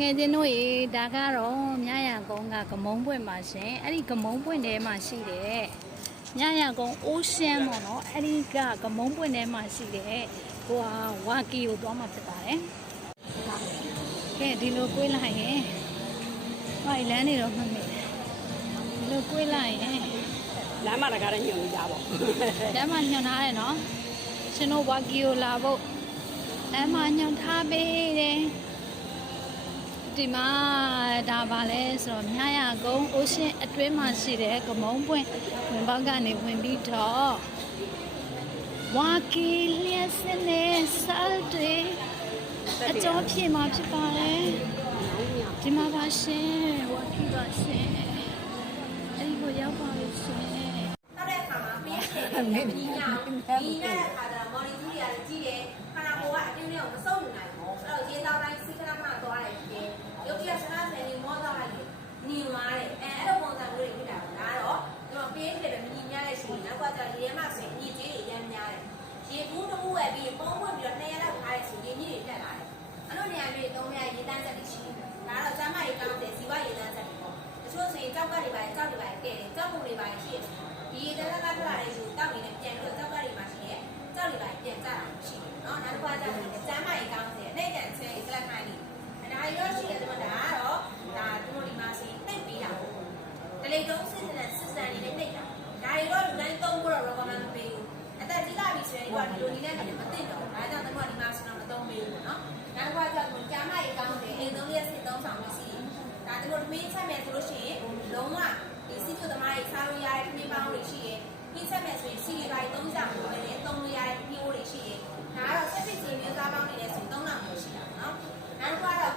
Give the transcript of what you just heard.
ငယ်ချင်းတို့ရေဒါကတော့မြရကုန်းကကမုံပွင့်ပါရှင်အဲ့ဒီကမုံပွင့်ထဲမှာရှိတယ်မြရကုန်းအိုးရှမ်းပေါ့နော်အဲ့ဒီကကမုံပွင့်ထဲမှာရှိတယ်ဟိုဟာဝါကီကိုသွားမှာဖြစ်ပါတယ်ကဲဒီလိုကိုွေးလိုက်ရင်ဟိုလမ်းနေတော့မှတ်မိတယ်ဒီလိုကိုွေးလိုက်ရင်လမ်းမတကားနဲ့ညွှန်ကြပါလမ်းမှာညွှန်ထားတယ်နော်ရှင်တို့ဝါကီကိုလာဖို့လမ်းမှာညွှန်ထားပေးတယ်ဒီမှာဒါပါလဲဆိုတော့မြရကုန်းအိုးရှင်းအတွင်းမှာရှိတဲ့ကမုံပွင့်ဝင်ပေါက်ကနေဝင်ပြီးတော့ဝါကီလျက်စနဲ့စားတွေအကျော်ပြေမှာဖြစ်ပါတယ်ဒီမှာပါရှင်ဝါကီပါရှင်အဲ့ဒီကိုရောက်ပါပြီရှင်တောက်တဲ့အခါမှာပေးတယ်ဒီညောင်ဒီညတဲ့အခါကျတော့မော်လီကြီးတွေကကြီးတယ်ခန္ဓာကိုယ်ကအတင်းလေးကိုမစုပ်နိုင်ဘူးအဲ့တော့ရေတောက်တိုင်းစိတ်ကနခဏသွားတယ်ဖြစ်ရုပ်ပြဆန္ဒဆယ်နေမောသွားလိုက်နေသွားတယ်အဲ့လိုပုံစံမျိုးတွေဖြစ်တာဒါတော့ဒီမှာပေးတယ်ပဲမညီညတဲ့ရှင်နောက်ကကျရေထဲမှာဆိုရင်ညီကြီးတွေအများများတယ်ရေဘူးတစ်ခုပဲပြီးပုံပွင့်ပြီးတော့2ရက်လောက်ထားရဆိုရေကြီးတွေတက်လာတယ်အဲ့လိုနေရာမျိုး3ရက်ရေတန်းဆက်ပြီးရှိတယ်ဒါတော့ကျမရေကောင်းတယ်ဇီဝရေတန်းဆက်ပြီးပေါ့တချို့ဆိုရင်ကြောက်ကတွေပါကြောက်တွေပါတည့်တယ်ကြောက်ပုံတွေပါရှိတယ်ဒီရေတန်းကထွက်လာတဲ့ယူတောက်နေနဲ့ပြန်ပြီးတော့ကြောက်ကတွေပါရှိတယ်ကြောက်တွေပါပြန်ကြတာရှိတယ်နော်နောက်တစ်ခါကျတော့ကျမရေကောင်းတယ်အနေနဲ့ဆယ်ကလပ်ခိုင်းနေဒါရောရှိတယ်ဆိုတော့ဒါကတော့ဒါတို့ဒီမှာစီနှိပ်ပေးတာပေါ့တလေတုံးစစ်စံနေနဲ့နှိပ်တာဒါတွေတော့လူတိုင်းသုံးဖို့တော့ recommend ပေးဘူးအသက်ကြီးလာပြီဆိုရင်ဒီကဒီလိုနည်းနဲ့မသိတော့ဒါကြောင့်တို့ကဒီမှာဆိုတော့မသုံးပေးဘူးနော်နောက်တစ်ခါကျတော့ကျမရေကောင်းတယ်အိမ်သုံးရက်စစ်သုံးဆောင်လို့ရှိရင်ဒါတို့သမီးချက်မယ်ဆိုလို့ရှိရင်လုံးဝဒီစီကျသမားတွေစားလို့ရတဲ့သမီးပေါင်းတွေရှိရင်ပြီးချက်မယ်ဆိုရင်စီတွေပိုင်းသုံးဆောင်လို့လည်းသုံးလို့ရတဲ့သမီးတွေရှိရင်ဒါကတော့ဆက်ဖြစ်ခြင်းမျိုးသားပေါင်းနေတယ်ဆိုရင်3000မျိုးရှိတာနော်နောက်တစ်ခါတော့